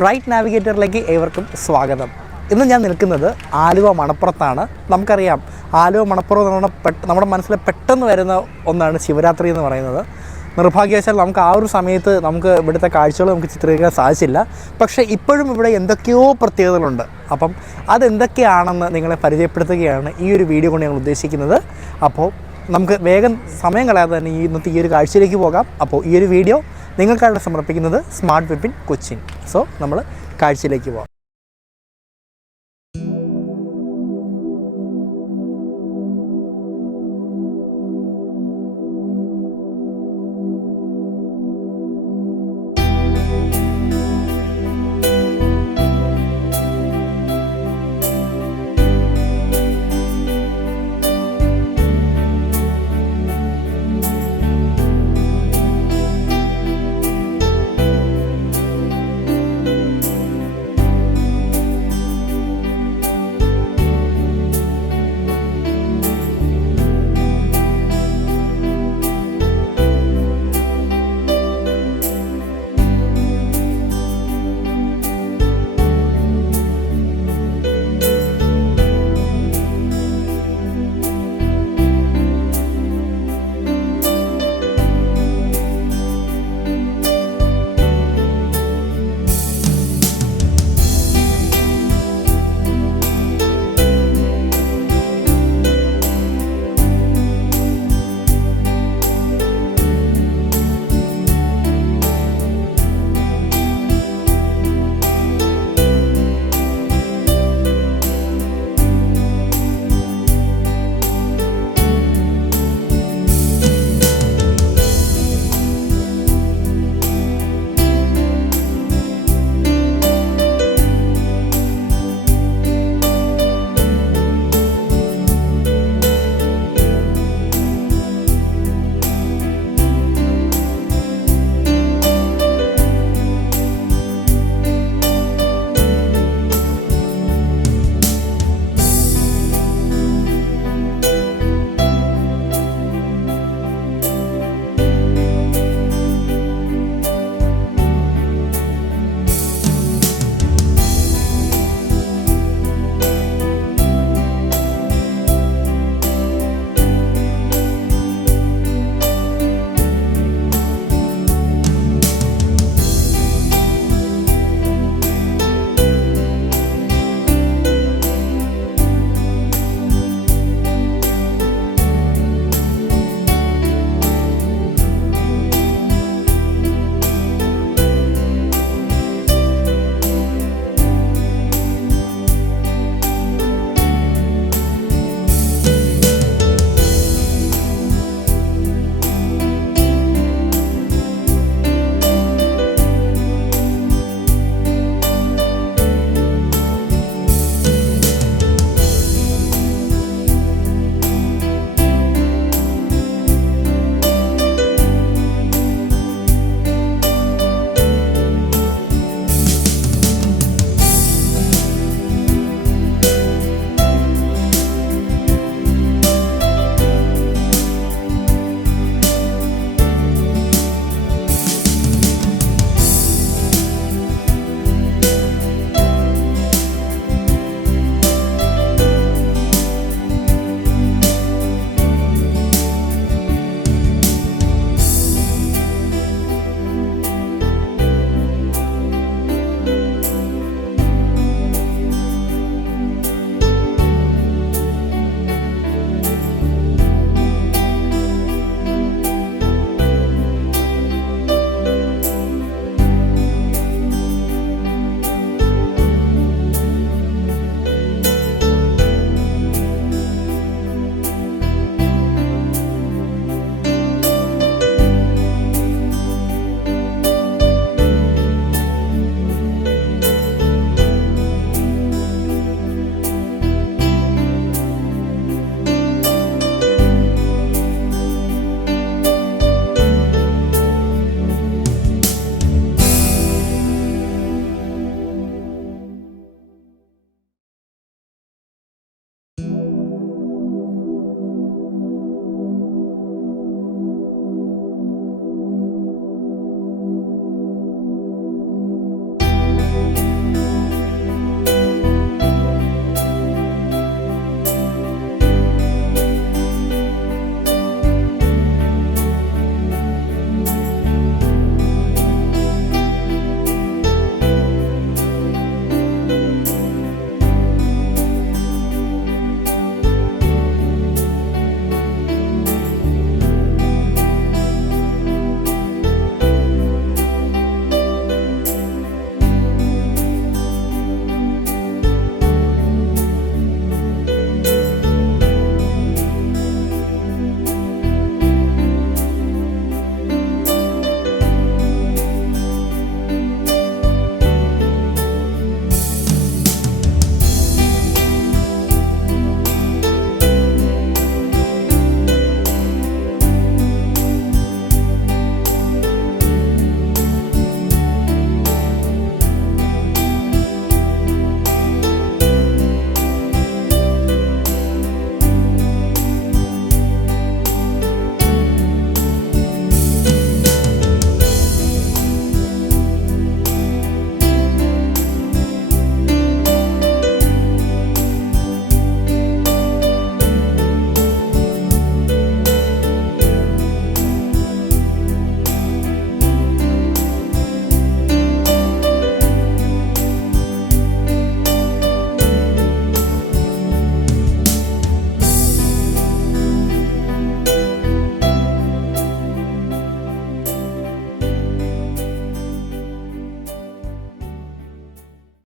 Bright നാവിഗേറ്ററിലേക്ക് ഏവർക്കും സ്വാഗതം. ഇന്ന് ഞാൻ നിൽക്കുന്നത് ആലുവ മണപ്പുറത്താണ്. നമുക്കറിയാം ആലുവ മണപ്പുറം എന്ന് പറഞ്ഞാൽ നമ്മുടെ മനസ്സിൽ പെട്ടെന്ന് വരുന്ന ഒന്നാണ് ശിവരാത്രി എന്ന് പറയുന്നത്. നിർഭാഗ്യവശാൽ നമുക്ക് ആ ഒരു സമയത്ത് നമുക്ക് ഇവിടുത്തെ കാഴ്ചകൾ നമുക്ക് ചിത്രീകരിക്കാൻ സാധിച്ചില്ല. പക്ഷേ ഇപ്പോഴും ഇവിടെ എന്തൊക്കെയോ പ്രത്യേകതകളുണ്ട്. അപ്പം അതെന്തൊക്കെയാണെന്ന് നിങ്ങളെ പരിചയപ്പെടുത്തുകയാണ് ഈ ഒരു വീഡിയോ കൊണ്ട് ഞങ്ങൾ ഉദ്ദേശിക്കുന്നത്. അപ്പോൾ നമുക്ക് വേഗം സമയം കളയാതെ തന്നെ ഇന്നത്തെ ഈ ഒരു കാഴ്ചയിലേക്ക് പോകാം. അപ്പോൾ ഈ ഒരു വീഡിയോ നിങ്ങൾക്കായിട്ട് സമർപ്പിക്കുന്നത് സ്മാർട്ട് വിപിൻ കൊച്ചിൻ. സോ നമ്മൾ കാഴ്ചയിലേക്ക് പോകാം.